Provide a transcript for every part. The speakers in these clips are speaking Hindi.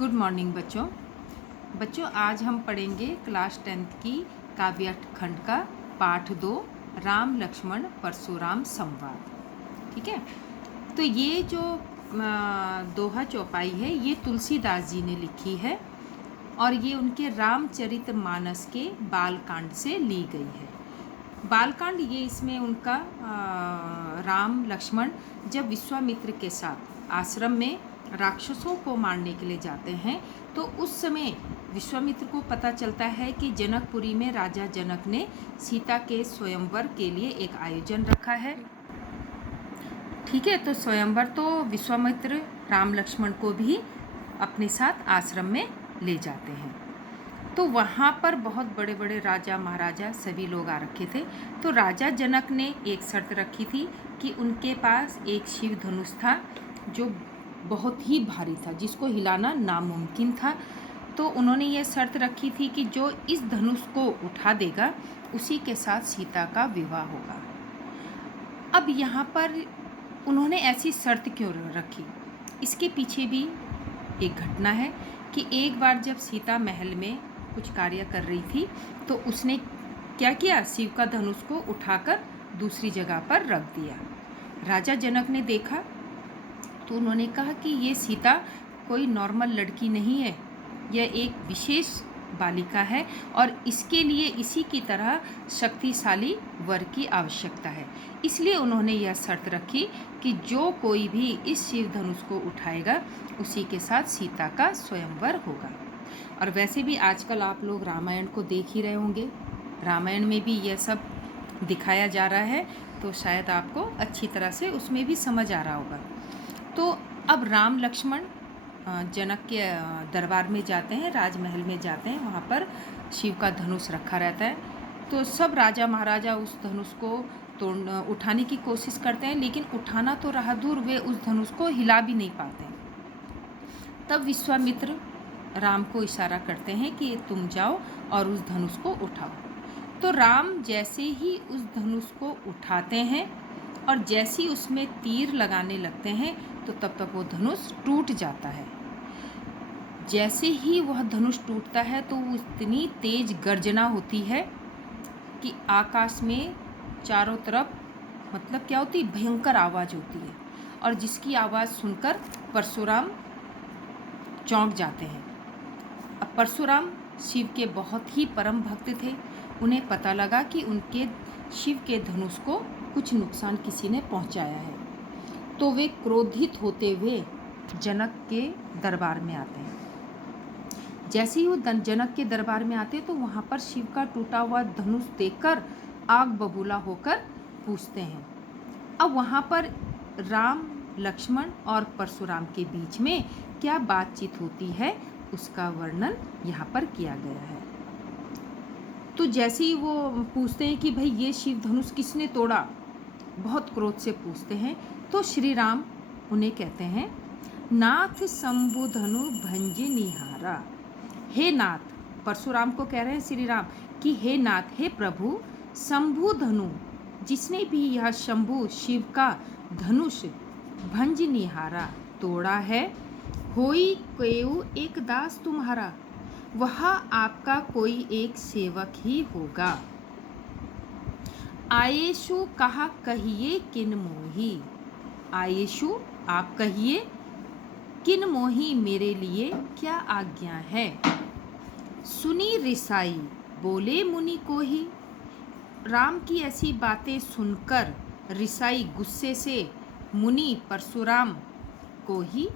गुड मॉर्निंग बच्चों। आज हम पढ़ेंगे क्लास 10th की काव्य खंड का पाठ 2 राम लक्ष्मण परशुराम संवाद। ठीक है, तो ये जो दोहा चौपाई है ये तुलसीदास जी ने लिखी है और ये उनके रामचरितमानस के बालकांड से ली गई है। बालकांड ये इसमें उनका राम लक्ष्मण जब विश्वामित्र के साथ आश्रम में राक्षसों को मारने के लिए जाते हैं तो उस समय विश्वामित्र को पता चलता है कि जनकपुरी में राजा जनक ने सीता के स्वयंवर के लिए एक आयोजन रखा है। ठीक है, तो स्वयंवर तो विश्वामित्र राम लक्ष्मण को भी अपने साथ आश्रम में ले जाते हैं। तो वहाँ पर बहुत बड़े बड़े राजा महाराजा सभी लोग आ रखे थे। तो राजा जनक ने एक शर्त रखी थी कि उनके पास एक शिव धनुष था जो बहुत ही भारी था, जिसको हिलाना नामुमकिन था। तो उन्होंने ये शर्त रखी थी कि जो इस धनुष को उठा देगा उसी के साथ सीता का विवाह होगा। अब यहाँ पर उन्होंने ऐसी शर्त क्यों रखी, इसके पीछे भी एक घटना है कि एक बार जब सीता महल में कुछ कार्य कर रही थी तो उसने क्या किया, शिव का धनुष को उठाकर दूसरी जगह पर रख दिया। राजा जनक ने देखा तो उन्होंने कहा कि ये सीता कोई नॉर्मल लड़की नहीं है, यह एक विशेष बालिका है और इसके लिए इसी की तरह शक्तिशाली वर की आवश्यकता है। इसलिए उन्होंने यह शर्त रखी कि जो कोई भी इस शिव धनुष को उठाएगा उसी के साथ सीता का स्वयंवर होगा। और वैसे भी आजकल आप लोग रामायण को देख ही रहे होंगे, रामायण में भी यह सब दिखाया जा रहा है, तो शायद आपको अच्छी तरह से उसमें भी समझ आ रहा होगा। तो अब राम लक्ष्मण जनक के दरबार में जाते हैं, राजमहल में जाते हैं, वहाँ पर शिव का धनुष रखा रहता है। तो सब राजा महाराजा उस धनुष को उठाने की कोशिश करते हैं, लेकिन उठाना तो रहा दूर, वे उस धनुष को हिला भी नहीं पाते हैं। तब विश्वामित्र राम को इशारा करते हैं कि तुम जाओ और उस धनुष को उठाओ। तो राम जैसे ही उस धनुष को उठाते हैं और जैसे ही उसमें तीर लगाने लगते हैं तो तब तक वो धनुष टूट जाता है। जैसे ही वह धनुष टूटता है तो इतनी तेज गर्जना होती है कि आकाश में चारों तरफ मतलब क्या होती, भयंकर आवाज़ होती है, और जिसकी आवाज़ सुनकर परशुराम चौंक जाते हैं। अब परशुराम शिव के बहुत ही परम भक्त थे, उन्हें पता लगा कि उनके शिव के धनुष को कुछ नुकसान किसी ने पहुंचाया है। तो वे क्रोधित होते हुए जनक के दरबार में आते हैं। जैसे ही वो जनक के दरबार में आते तो वहाँ पर शिव का टूटा हुआ धनुष देखकर आग बबूला होकर पूछते हैं। अब वहाँ पर राम लक्ष्मण और परशुराम के बीच में क्या बातचीत होती है उसका वर्णन यहाँ पर किया गया है। तो जैसे ही वो पूछते हैं कि भाई ये शिव धनुष किसने तोड़ा, बहुत क्रोध से पूछते हैं, तो श्री राम उन्हें कहते हैं, नाथ शंभु धनु भंज निहारा। हे नाथ, परशुराम को कह रहे हैं श्री राम कि हे नाथ, हे प्रभु, शंभु धनु जिसने भी यह शंभु शिव का धनुष भंज निहारा तोड़ा है, होई केउ एक दास तुम्हारा, वह आपका कोई एक सेवक ही होगा। आयेशु कहा कहिए किन मोही, आयेशु आप कहिए, किन मोही मेरे लिए क्या आज्ञा है। सुनी रिसाई बोले मुनि को ही, राम की ऐसी बातें सुनकर रिसाई गुस्से से मुनि परशुराम को ही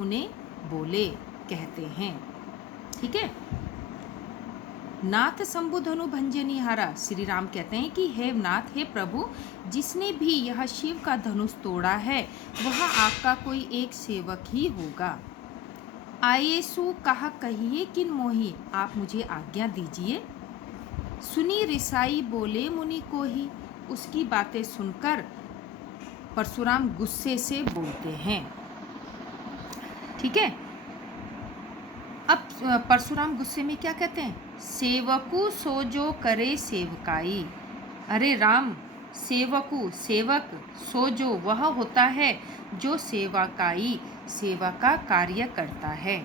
उन्हें बोले कहते हैं। ठीक है, नाथ शंभु धनु भंजे निहारा, श्री राम कहते हैं कि हे नाथ, हे प्रभु, जिसने भी यह शिव का धनुष तोड़ा है वह आपका कोई एक सेवक ही होगा। आयेसु कहा कहिए किन मोही, आप मुझे आज्ञा दीजिए। सुनी रिसाई बोले मुनि को ही, उसकी बातें सुनकर परशुराम गुस्से से बोलते हैं। ठीक है, अब परशुराम गुस्से में क्या कहते हैं, सेवकु सो जो करे सेवकाई। अरे राम, सेवकु सेवक, सो जो वह होता है जो सेवकाई सेवा का कार्य करता है।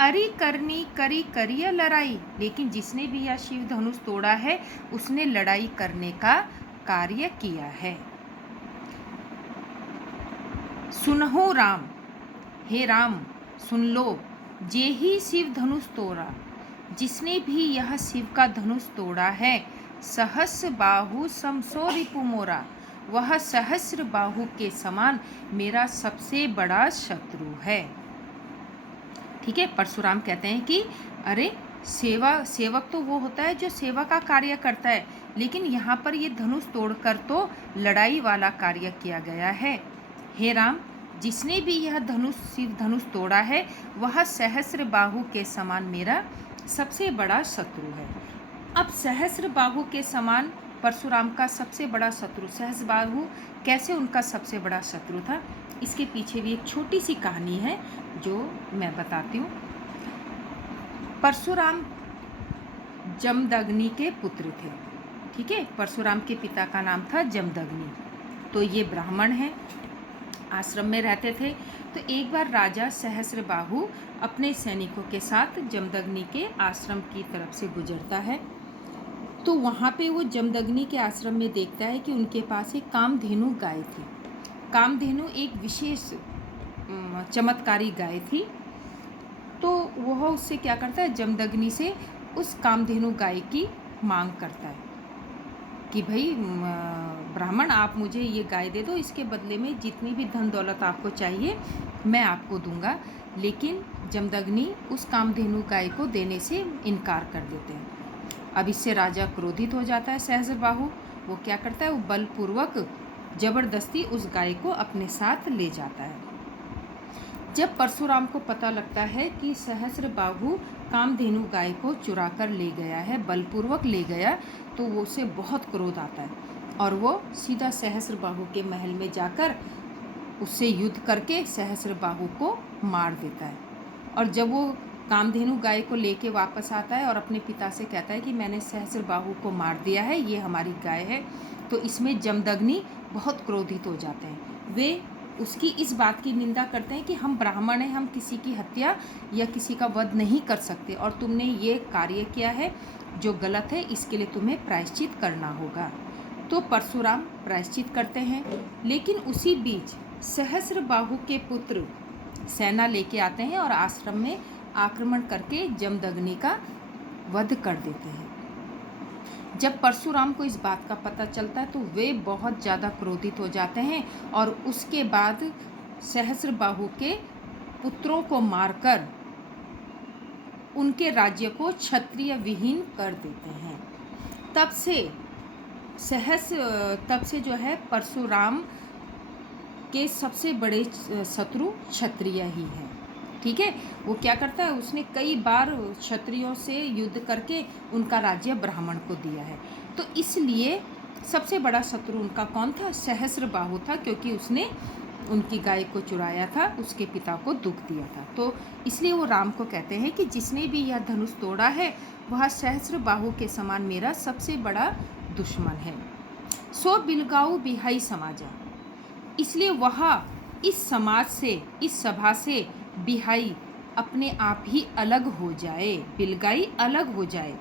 अरि करनी करी करिय लड़ाई, लेकिन जिसने भी यह शिव धनुष तोड़ा है उसने लड़ाई करने का कार्य किया है। सुनहो राम, हे राम सुन लो, जे ही शिव धनुष तोड़ा, जिसने भी यह शिव का धनुष तोड़ा है, सहस्र बाहु समसो रिपु मोरा, वह सहस्र बाहु के समान मेरा सबसे बड़ा शत्रु है। ठीक है, परशुराम कहते हैं कि अरे सेवक तो वो होता है जो सेवा का कार्य करता है, लेकिन यहाँ पर ये धनुष तोड़कर तो लड़ाई वाला कार्य किया गया है। हे राम, जिसने भी यह शिव धनुष तोड़ा है वह सहस्र बाहु के समान मेरा सबसे बड़ा शत्रु है। अब सहस्र बाहु के समान परशुराम का सबसे बड़ा शत्रु, सहस्र बाहु कैसे उनका सबसे बड़ा शत्रु था, इसके पीछे भी एक छोटी सी कहानी है जो मैं बताती हूँ। परशुराम जमदग्नि के पुत्र थे। ठीक है, परशुराम के पिता का नाम था जमदग्नि। तो ये ब्राह्मण हैं, आश्रम में रहते थे। तो एक बार राजा सहस्रबाहु अपने सैनिकों के साथ जमदग्नि के आश्रम की तरफ से गुजरता है। तो वहाँ पे वो जमदग्नि के आश्रम में देखता है कि उनके पास एक कामधेनु गाय थी। कामधेनु एक विशेष चमत्कारी गाय थी। तो वह उससे क्या करता है, जमदग्नि से उस कामधेनु गाय की मांग करता है कि भाई ब्राह्मण, आप मुझे ये गाय दे दो, इसके बदले में जितनी भी धन दौलत आपको चाहिए मैं आपको दूंगा। लेकिन जमदग्नि उस कामधेनु गाय को देने से इनकार कर देते हैं। अब इससे राजा क्रोधित हो जाता है सहस्रबाहु। वो क्या करता है, वो बलपूर्वक जबरदस्ती उस गाय को अपने साथ ले जाता है। जब परशुराम को पता लगता है कि सहस्रबाहु कामधेनु गाय को चुरा कर ले गया है, बलपूर्वक ले गया, तो वो उसे बहुत क्रोध आता है और वो सीधा सहस्रबाहु के महल में जाकर उससे युद्ध करके सहस्रबाहु को मार देता है। और जब वो कामधेनु गाय को लेके वापस आता है और अपने पिता से कहता है कि मैंने सहस्रबाहु को मार दिया है, ये हमारी गाय है, तो इसमें जमदग्नि बहुत क्रोधित हो जाते हैं। वे उसकी इस बात की निंदा करते हैं कि हम ब्राह्मण हैं, हम किसी की हत्या या किसी का वध नहीं कर सकते और तुमने ये कार्य किया है जो गलत है, इसके लिए तुम्हें प्रायश्चित करना होगा। तो परशुराम प्रायश्चित करते हैं, लेकिन उसी बीच सहस्रबाहु के पुत्र सेना लेके आते हैं और आश्रम में आक्रमण करके जमदग्नि का वध कर देते हैं। जब परशुराम को इस बात का पता चलता है तो वे बहुत ज़्यादा क्रोधित हो जाते हैं और उसके बाद सहस्रबाहु के पुत्रों को मारकर उनके राज्य को क्षत्रिय विहीन कर देते हैं। तब से जो है परशुराम के सबसे बड़े शत्रु क्षत्रिय ही हैं। ठीक है, वो क्या करता है, उसने कई बार क्षत्रियों से युद्ध करके उनका राज्य ब्राह्मण को दिया है। तो इसलिए सबसे बड़ा शत्रु उनका कौन था, सहस्रबाहु था, क्योंकि उसने उनकी गाय को चुराया था, उसके पिता को दुख दिया था। तो इसलिए वो राम को कहते हैं कि जिसने भी यह धनुष तोड़ा है वह सहस्रबाहु के समान मेरा सबसे बड़ा दुश्मन है। सो बिलगाऊ बिहाई समाजा, इसलिए वह इस समाज से, इस सभा से बिहाई अपने आप ही अलग हो जाए, बिलगाई अलग हो जाए।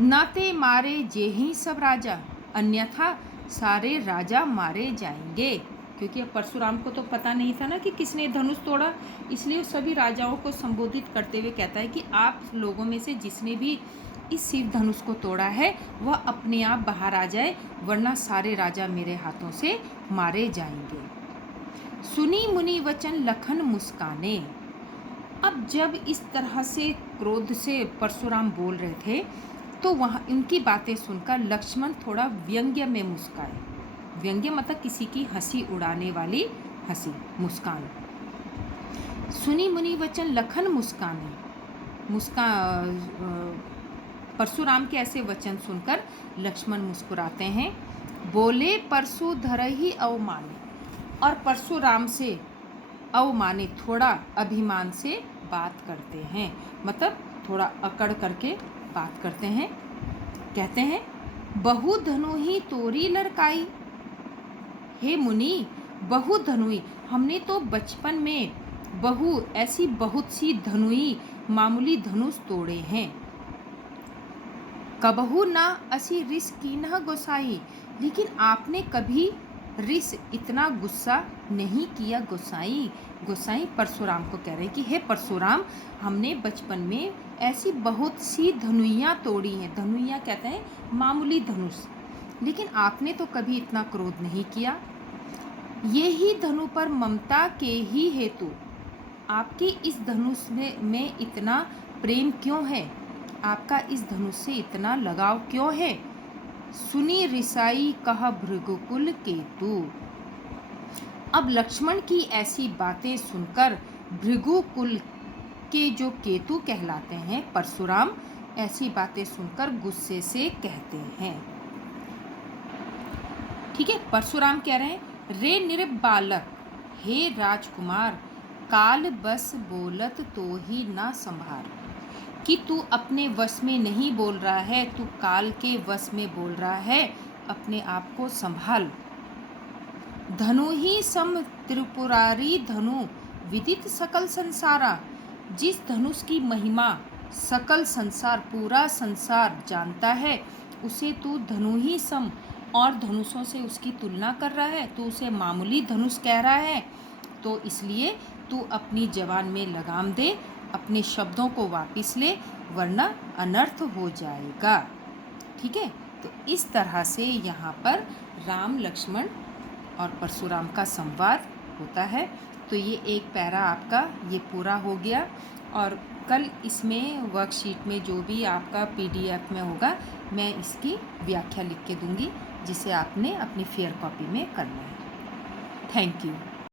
नाते मारे जे ही सब राजा, अन्यथा सारे राजा मारे जाएंगे। क्योंकि अब परशुराम को तो पता नहीं था ना कि किसने धनुष तोड़ा, इसलिए सभी राजाओं को संबोधित करते हुए कहता है कि आप लोगों में से जिसने भी इस शिव धनुष को तोड़ा है वह अपने आप बाहर आ जाए, वरना सारे राजा मेरे हाथों से मारे जाएंगे। सुनी मुनि वचन लखन मुस्काने। अब जब इस तरह से क्रोध से परशुराम बोल रहे थे तो वहाँ उनकी बातें सुनकर लक्ष्मण थोड़ा व्यंग्य में मुस्काए। व्यंग्य मतलब किसी की हंसी उड़ाने वाली हंसी, मुस्कान। सुनी मुनि वचन लखन मुस्काने, परशुराम के ऐसे वचन सुनकर लक्ष्मण मुस्कुराते हैं। बोले परशु धरहि अवमाने, और परशुराम से अवमानित, थोड़ा अभिमान से बात करते हैं, मतलब थोड़ा अकड़ करके बात करते हैं। कहते हैं बहु धनु ही तोरी लड़काई, हे मुनि बहु धनुई, हमने तो बचपन में बहु ऐसी बहुत सी धनुई मामूली धनुष तोड़े हैं। कबहू ना असी रिस की न गोसाई, लेकिन आपने कभी रिस इतना गुस्सा नहीं किया गोसाई। गोसाई परशुराम को कह रहे हैं कि हे परशुराम, हमने बचपन में ऐसी बहुत सी धनुइयाँ तोड़ी हैं। धनुइयाँ कहते हैं मामूली धनुष, लेकिन आपने तो कभी इतना क्रोध नहीं किया। ये ही धनु पर ममता के ही हेतु आपकी इस धनुष में इतना प्रेम क्यों है? आपका इस धनुष से इतना लगाव क्यों है? सुनी रिसाई कहा भृगुकुल केतु। अब लक्ष्मण की ऐसी बातें सुनकर भृगुकुल के जो केतु कहलाते हैं परशुराम, ऐसी बातें सुनकर गुस्से से कहते हैं। ठीक है, परशुराम कह रहे हैं, रे निर्बालक, हे राजकुमार, काल बस बोलत तो ही ना संभार। कि तू अपने वश में नहीं बोल रहा है, तू काल के वश में बोल रहा है, अपने आप को संभाल। धनु ही सम त्रिपुरारी धनु विदित सकल संसारा। जिस धनुष की महिमा सकल संसार, पूरा संसार जानता है, उसे तू धनु ही सम और धनुषों से उसकी तुलना कर रहा है, तू उसे मामूली धनुष कह रहा है। तो इसलिए तू अपनी जबान में लगाम दे, अपने शब्दों को वापस ले, वरना अनर्थ हो जाएगा। ठीक है, तो इस तरह से यहाँ पर राम, लक्ष्मण और परशुराम का संवाद होता है। तो ये एक पैरा आपका ये पूरा हो गया, और कल इसमें वर्कशीट में जो भी आपका PDF में होगा, मैं इसकी व्याख्या लिख के दूँगी, जिसे आपने अपनी फेयर कॉपी में करना है। Thank you.